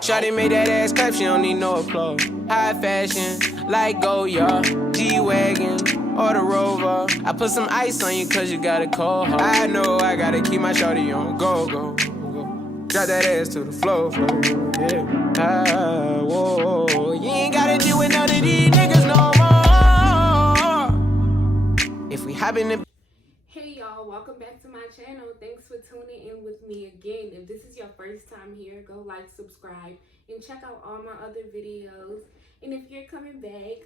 Shawty made that ass clap, she don't need no applause. High fashion, like Goya, G-Wagon, or the Rover. I put some ice on you cause you got a cold heart. I know I gotta keep my shawty on go. Drop that ass to the floor, yeah. Whoa. You ain't gotta deal with none of these niggas no more. If we hop in the... Hey y'all, welcome back to my channel. Thanks for tuning in with me again. If this is your first time here, go like, subscribe, and check out all my other videos. And if you're coming back,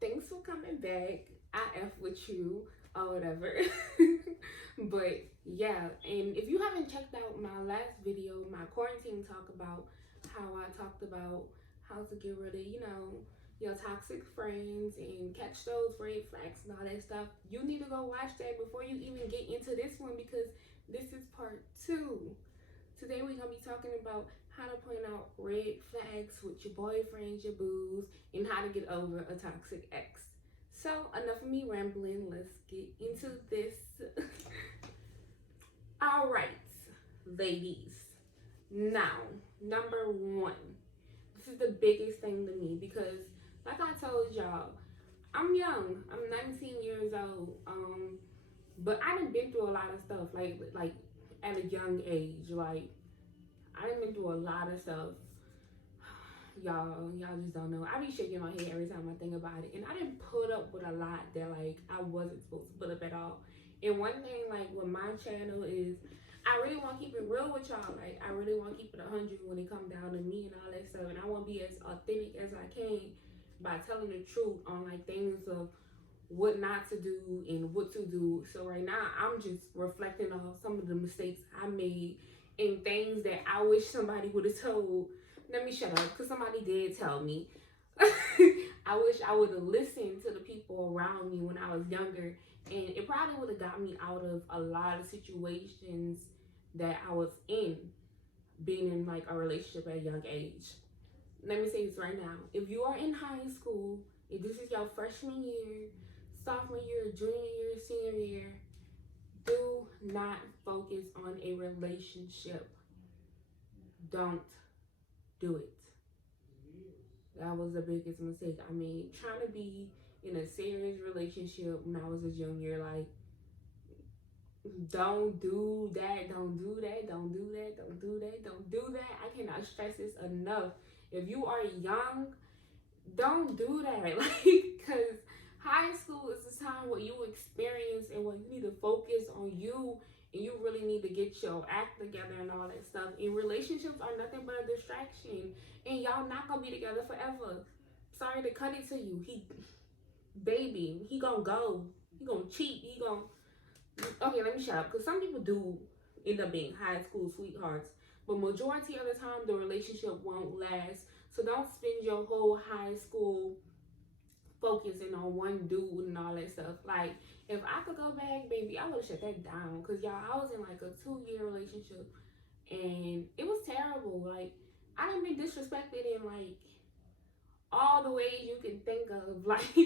thanks for coming back. I F with you or whatever. But yeah, and if you haven't checked out my last video, my quarantine talk about how I talked about how to get rid of, your toxic friends and catch those red flags and all that stuff, you need to go watch that before you even get into this one, because this is part 2. Today we're going to be talking about how to point out red flags with your boyfriends, your boos, and how to get over a toxic ex. So enough of me rambling, let's get into this. All right, ladies. Now, number 1. This is the biggest thing to me because, like I told y'all, I'm young. I'm 19 years old. But I done been through a lot of stuff, like at a young age. Like, I done been through a lot of stuff. Y'all just don't know. I be shaking my head every time I think about it. And I didn't put up with a lot that, like, I wasn't supposed to put up at all. And one thing, like, with my channel is, I really want to keep it real with y'all. Like, I really want to keep it 100 when it comes down to me and all that stuff. And I want to be as authentic as I can by telling the truth on, like, things of what not to do and what to do. So right now, I'm just reflecting on some of the mistakes I made and things that I wish somebody would have told. Let me shut up, because somebody did tell me. I wish I would have listened to the people around me when I was younger. And it probably would have got me out of a lot of situations that I was in, being in, like, a relationship at a young age. Let me say this right now. If you are in high school, if this is your freshman year, sophomore year, junior year, senior year, do not focus on a relationship. Don't do it. That was the biggest mistake. I mean, trying to be in a serious relationship when I was a junior, like, don't do that, don't do that, don't do that, don't do that, don't do that. I cannot stress this enough. If you are young, don't do that. Like, because high school is the time where you experience and where you need to focus on you, and you really need to get your act together and all that stuff. And relationships are nothing but a distraction, and y'all not gonna be together forever. Sorry to cut it to you. He gonna go. He gonna cheat. Okay, let me shut up, because some people do end up being high school sweethearts, but majority of the time the relationship won't last. So don't spend your whole high school focusing on one dude and all that stuff. Like, if I could go back, baby, I would have shut that down, because y'all, I was in like a 2-year relationship and it was terrible. Like, I done been disrespected in, like, all the ways you can think of. Like,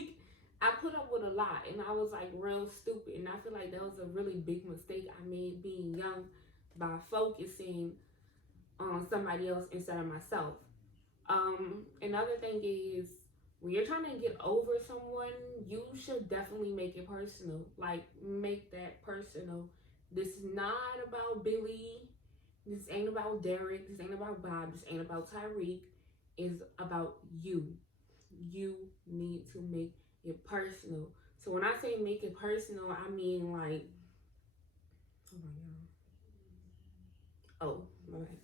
I put up with a lot, and I was, like, real stupid, and I feel like that was a really big mistake I made being young by focusing on somebody else instead of myself. Another thing is, when you're trying to get over someone, you should definitely make it personal. Like, make that personal. This is not about Billy. This ain't about Derek. This ain't about Bob. This ain't about Tyreek. It's about you. You need to make it personal. So when I say make it personal, I mean, like,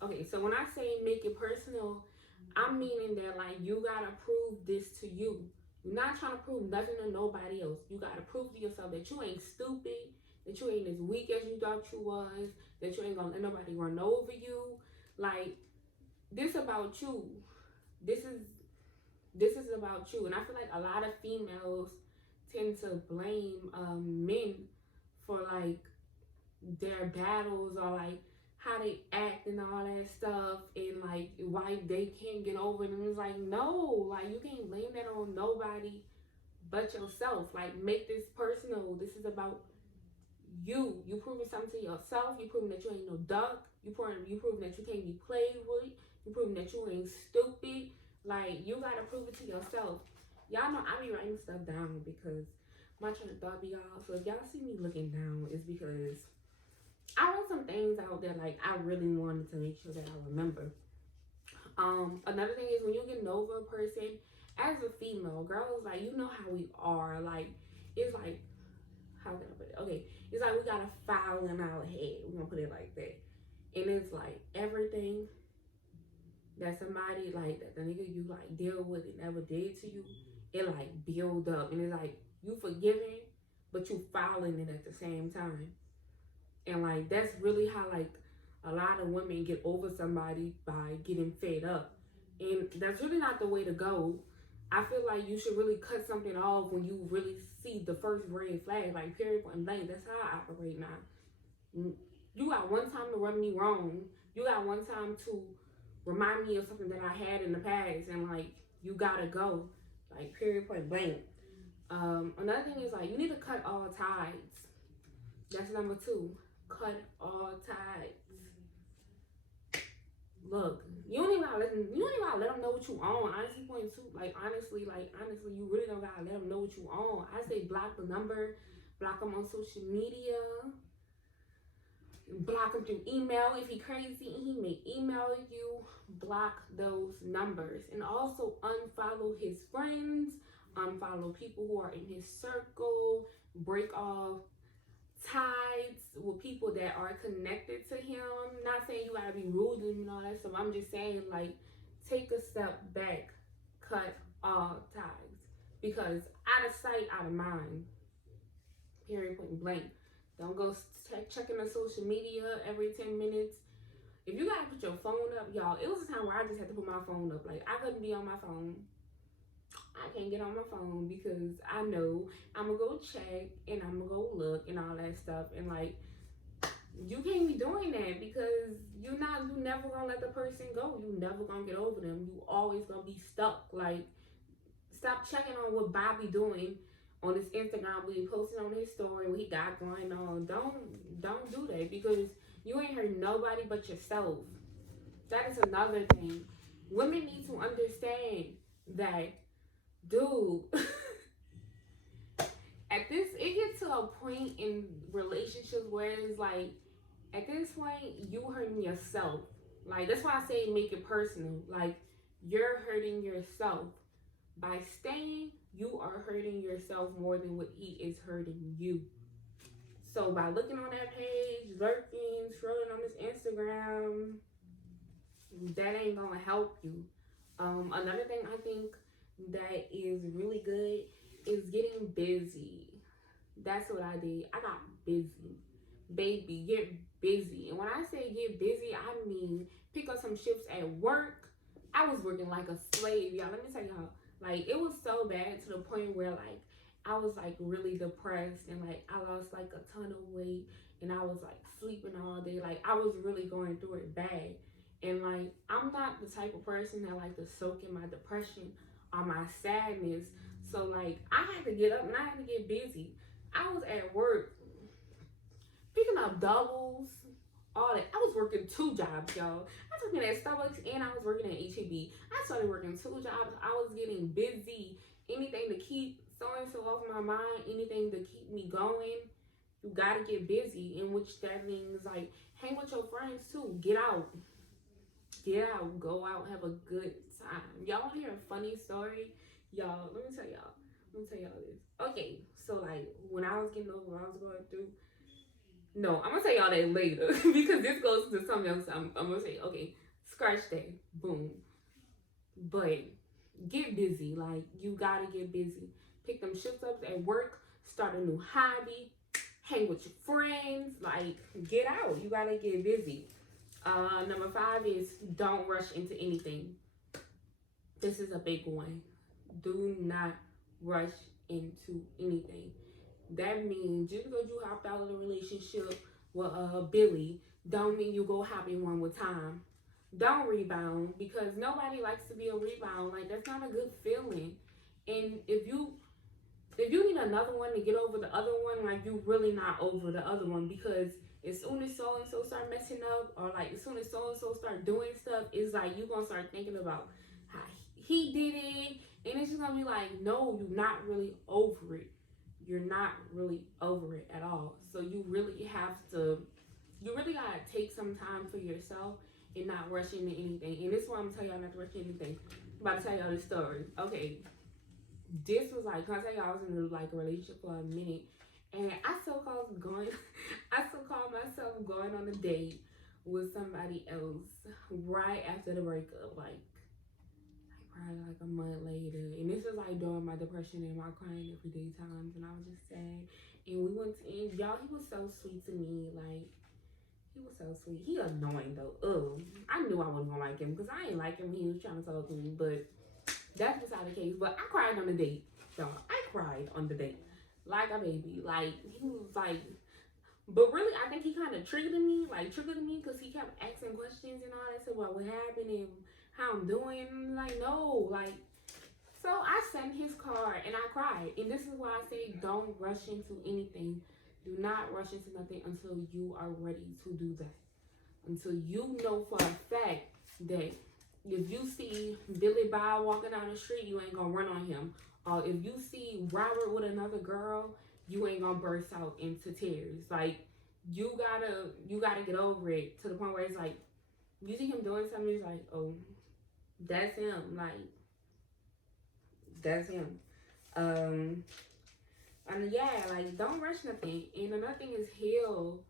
okay, so when I say make it personal, I'm meaning that, like, you gotta prove this to you. You're not trying to prove nothing to nobody else. You gotta prove to yourself that you ain't stupid, that you ain't as weak as you thought you was, that you ain't gonna let nobody run over you. Like, this about you. This is about you. And I feel like a lot of females tend to blame men for, like, their battles, or, like, how they act and all that stuff, and, like, why they can't get over it. And it's like, no, like, you can't blame that on nobody but yourself. Like, make this personal. This is about you. You proving something to yourself. You proving that you ain't no duck. You proving that you can't be played with. You proving that you ain't stupid. Like, you gotta prove it to yourself. Y'all know I be writing stuff down because my train of thought be off. So if y'all see me looking down, it's because I wrote some things out there like I really wanted to make sure that I remember. Another thing is when you get over a person, as a female, girls, like, you know how we are. Like, it's like, how can I put it? Okay, it's like we got a file in our head. We're gonna put it like that. And it's like everything that somebody, like, that the nigga you like deal with and never did to you, it like build up. And it's like you forgiving, but you filing it at the same time. And like that's really how like a lot of women get over somebody, by getting fed up. And that's really not the way to go. I feel like you should really cut something off when you really see the first red flag, like period point blank. That's how I operate now. You got one time to run me wrong. You got one time to remind me of something that I had in the past, and like you gotta go, like period point blank. Another thing is like you need to cut all ties. That's number 2. Cut all ties. Look, you don't even gotta let them know what you own. Honestly, point 2, honestly, you really don't gotta let them know what you own. I say block the number, block them on social media, block him through email. If he crazy and he may email you, block those numbers. And also unfollow his friends, unfollow people who are in his circle, break off ties with people that are connected to him. Not saying you gotta be rude to him and all that stuff. I'm just saying, like, take a step back, cut all ties. Because out of sight, out of mind. Period point blank. Don't go checking the social media every 10 minutes. If you gotta put your phone up, y'all, it was a time where I just had to put my phone up. Like, I couldn't be on my phone. I can't get on my phone because I know I'm gonna go check and I'm gonna go look and all that stuff. And like, you can't be doing that because you never gonna let the person go. You never gonna get over them. You always gonna be stuck. Like, stop checking on what Bobby doing on his Instagram, when he posting on his story, what he got going on. Don't do that because you ain't hurt nobody but yourself. That is another thing. Women need to understand that, dude, it gets to a point in relationships where it's like, at this point, you hurting yourself. Like, that's why I say make it personal. Like, you're hurting yourself. By staying, you are hurting yourself more than what he is hurting you. So by looking on that page, lurking, scrolling on this Instagram, that ain't gonna help you. Another thing I think that is really good is getting busy. That's what I did. I got busy. Baby, get busy. And when I say get busy, I mean pick up some shifts at work. I was working like a slave, y'all. Let me tell y'all. Like, it was so bad to the point where, like, I was, like, really depressed. And, like, I lost, like, a ton of weight. And I was, like, sleeping all day. Like, I was really going through it bad. And, like, I'm not the type of person that like to soak in my depression or my sadness. So, like, I had to get up and I had to get busy. I was at work picking up doubles, all that. I was working 2 jobs, y'all. I was working at Starbucks and I was working at HEB. I started working 2 jobs. I was getting busy. Anything to keep so-and-so off my mind, anything to keep me going. You gotta get busy, in which that means, like, hang with your friends too. Get out. Get out. Go out. Have a good time. Y'all want to hear a funny story? Y'all, let me tell y'all this. Okay, so, like, when I was getting over what I was going through, no, I'm gonna tell y'all that later because this goes to something else. I'm gonna say, okay, scratch that, boom. But get busy, like, you gotta get busy. Pick them shifts up at work, start a new hobby, hang with your friends, like, get out. You gotta get busy. Number 5 is don't rush into anything. This is a big one. Do not rush into anything. That means just because you hopped out of the relationship with Billy, don't mean you go hop in one with Tom. Don't rebound, because nobody likes to be a rebound. Like, that's not a good feeling. And if you need another one to get over the other one, like, you really not over the other one, because as soon as so and so start messing up, or like as soon as so and so start doing stuff, it's like you gonna start thinking about how he did it, and it's just gonna be like, no, you're not really over it. You're not really over it at all. So you really have to, you really gotta take some time for yourself and not rush into anything. And this is why I'm telling y'all not to rush into anything. I'm about to tell y'all this story. Okay, this was like, cause I tell y'all I was in like a relationship for a minute, and I still call going, I still call myself going on a date with somebody else right after the breakup, like probably like a month later. And this was like during my depression and my crying everyday times, and I was just sad. And we went to, and y'all, he was so sweet to me, like he was so sweet. He annoying though. I knew I wasn't gonna like him because I ain't like him when he was trying to talk to me, but that's beside the case. But I cried on the date. So I cried on the date. Like a baby. Like he was like, but really I think he kind of triggered me because he kept asking questions and all that. So what happened and how I'm doing. And like, no, like, so I sent his card and I cried. And this is why I say don't rush into anything. Do not rush into nothing until you are ready to do that. Until you know for a fact that if you see Billy Bob walking down the street, you ain't gonna run on him. Or if you see Robert with another girl, you ain't gonna burst out into tears. Like you gotta get over it to the point where it's like you see him doing something, it's like, oh, that's him. Like that's him. And yeah, like don't rush nothing. And another thing is heal.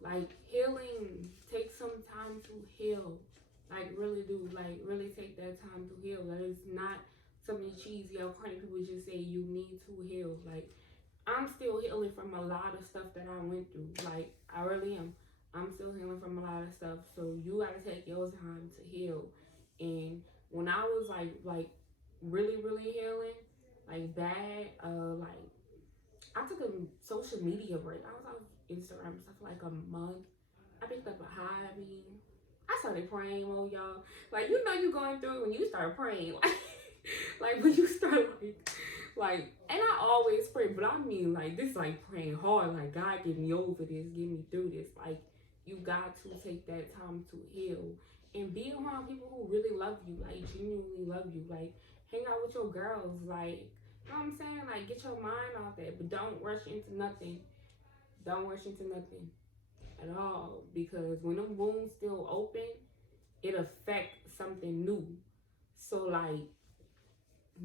Like healing takes some time to heal. Like really do. Like really take that time to heal. Like it's not something cheesy or corny. People just say you need to heal. Like I'm still healing from a lot of stuff that I went through. Like I really am. I'm still healing from a lot of stuff. So you gotta take your time to heal. And when I was like really healing, like bad, like I took a social media break. I was on Instagram stuff for like a month. I picked up a hobby. I started praying more, y'all. Like you know you going through it when you start praying. Like when you start like and I always pray, but I mean like this like praying hard, like God get me over this, get me through this. Like you got to take that time to heal and be around people who really love you, like genuinely love you. Like hang out with your girls, like you know what I'm saying? Like get your mind off that, but don't rush into nothing. Don't rush into nothing at all because when them wounds still open, it affects something new. So like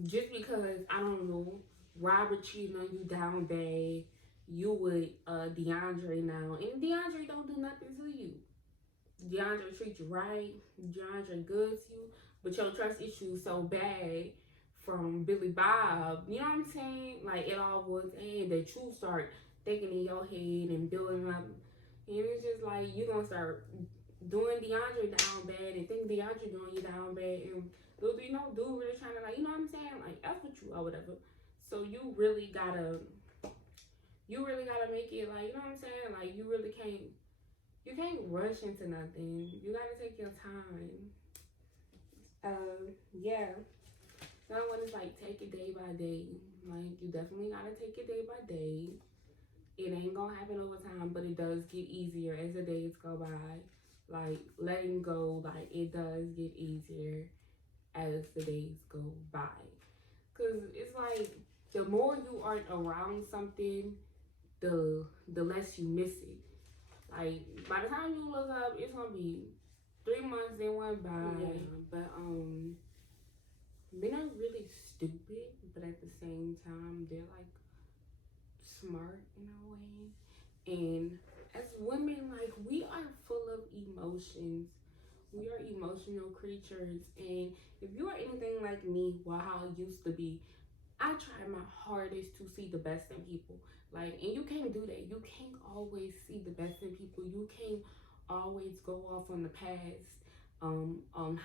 just because I don't know, Robert cheating on you down bad, you with DeAndre now, and DeAndre don't do nothing to you. DeAndre treats you right, DeAndre good to you, but your trust issues so bad from Billy Bob, you know what I'm saying? Like it all was and that you start thinking in your head and building up, and it's just like you gonna start doing DeAndre down bad and think DeAndre doing you down bad, and you know, dude really trying to like, you know what I'm saying? Like F with you or whatever. So you really gotta make it like, you know what I'm saying? Like you can't rush into nothing. You gotta take your time. Yeah. Another one is like take it day by day. Like you definitely gotta take it day by day. It ain't gonna happen over time, but it does get easier as the days go by. Like letting go, like it does get easier as the days go by. Cause it's like the more you aren't around something, the less you miss it. Like by the time you look up, it's gonna be 3 months then went by. Yeah. But men are really stupid, but at the same time they're like smart in a way. And as women, like we are full of emotions. We are emotional creatures, and if you are anything like me, well, how I used to be, I try my hardest to see the best in people. Like, and you can't do that. You can't always see the best in people. You can't always go off on the past, how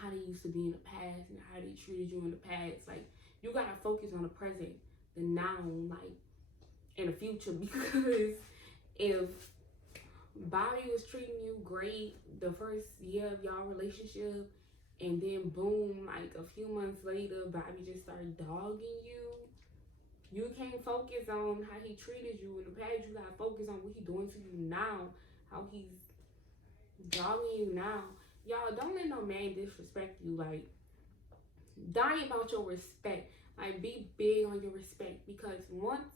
they used to be in the past and how they treated you in the past. Like, you gotta focus on the present, the now, like, in the future. Because if Bobby was treating you great the first year of y'all relationship, and then boom, like a few months later, Bobby just started dogging you. You can't focus on how he treated you in the past. You gotta focus on what he doing to you now, how he's dogging you now. Y'all, don't let no man disrespect you. Like, die about your respect. Like, be big on your respect, because once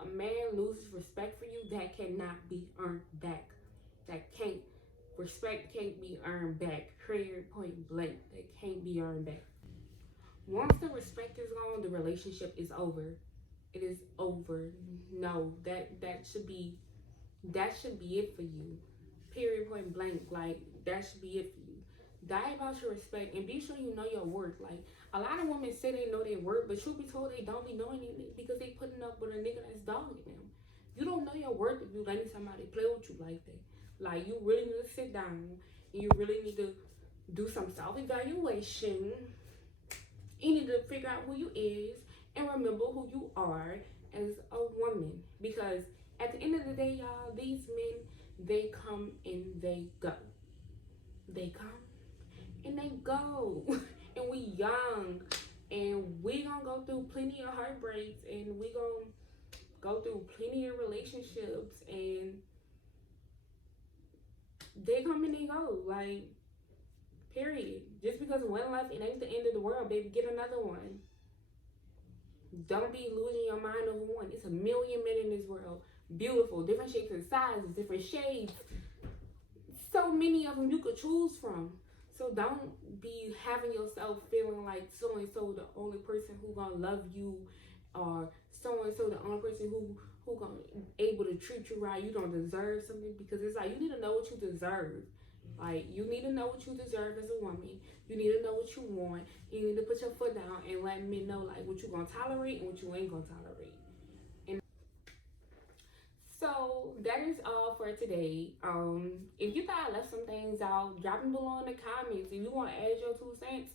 a man loses respect for you, that cannot be earned back. Respect can't be earned back. Period, point blank. That can't be earned back. Once the respect is gone, the relationship is over. It is over. No, that should be it for you. Period, point blank. Like, that should be it for you. Die about your respect and be sure you know your worth. Like, a lot of women say they know their worth, but truth be told, they don't be knowing it because they putting up with a nigga that's dogging them. You don't know your worth if you letting somebody play with you like that. Like, you really need to sit down and you really need to do some self-evaluation. You need to figure out who you is and remember who you are as a woman. Because at the end of the day, y'all, these men, they come and they go. They come and they go. And we young. And we gonna go through plenty of heartbreaks. And we gonna go through plenty of relationships. And they come and they go. Like, period. Just because one left, it ain't the end of the world, baby. Get another one. Don't be losing your mind over one. It's a million men in this world. Beautiful. Different shapes and sizes. Different shades. So many of them you could choose from. So don't be having yourself feeling like so-and-so the only person who gonna love you, or so-and-so the only person who gonna able to treat you right. You don't deserve something, because it's like, you need to know what you deserve. Like, you need to know what you deserve as a woman. You need to know what you want. You need to put your foot down and let men know, like, what you gonna tolerate and what you ain't gonna tolerate. And so that is all for today. If you thought I left some things out, drop it below in the comments. If you want to add your 2 cents,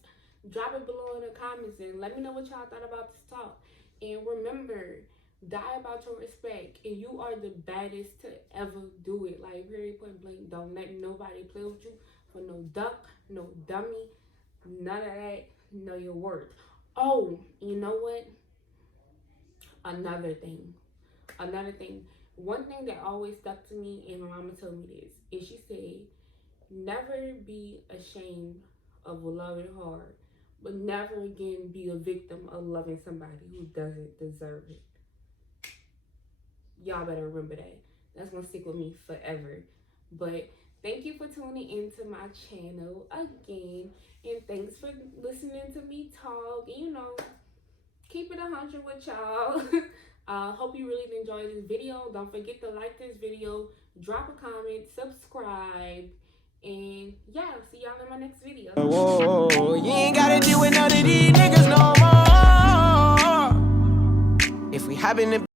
drop it below in the comments and let me know what y'all thought about this talk. And remember, die about your respect, and you are the baddest to ever do it. Like, period, point blank. Don't let nobody play with you for no duck, no dummy, none of that. Know your worth. Oh, you know what? Another thing. One thing that always stuck to me, and my mama told me this, and she said, never be ashamed of loving hard, but never again be a victim of loving somebody who doesn't deserve it. Y'all better remember that. That's gonna stick with me forever. But thank you for tuning into my channel again, and thanks for listening to me talk. And, you know, keep it 100 with y'all. Hope you really enjoyed this video. Don't forget to like this video, drop a comment, subscribe, and yeah, see y'all in my next video. Whoa, you ain't gotta deal with none of these niggas no more. If we happen to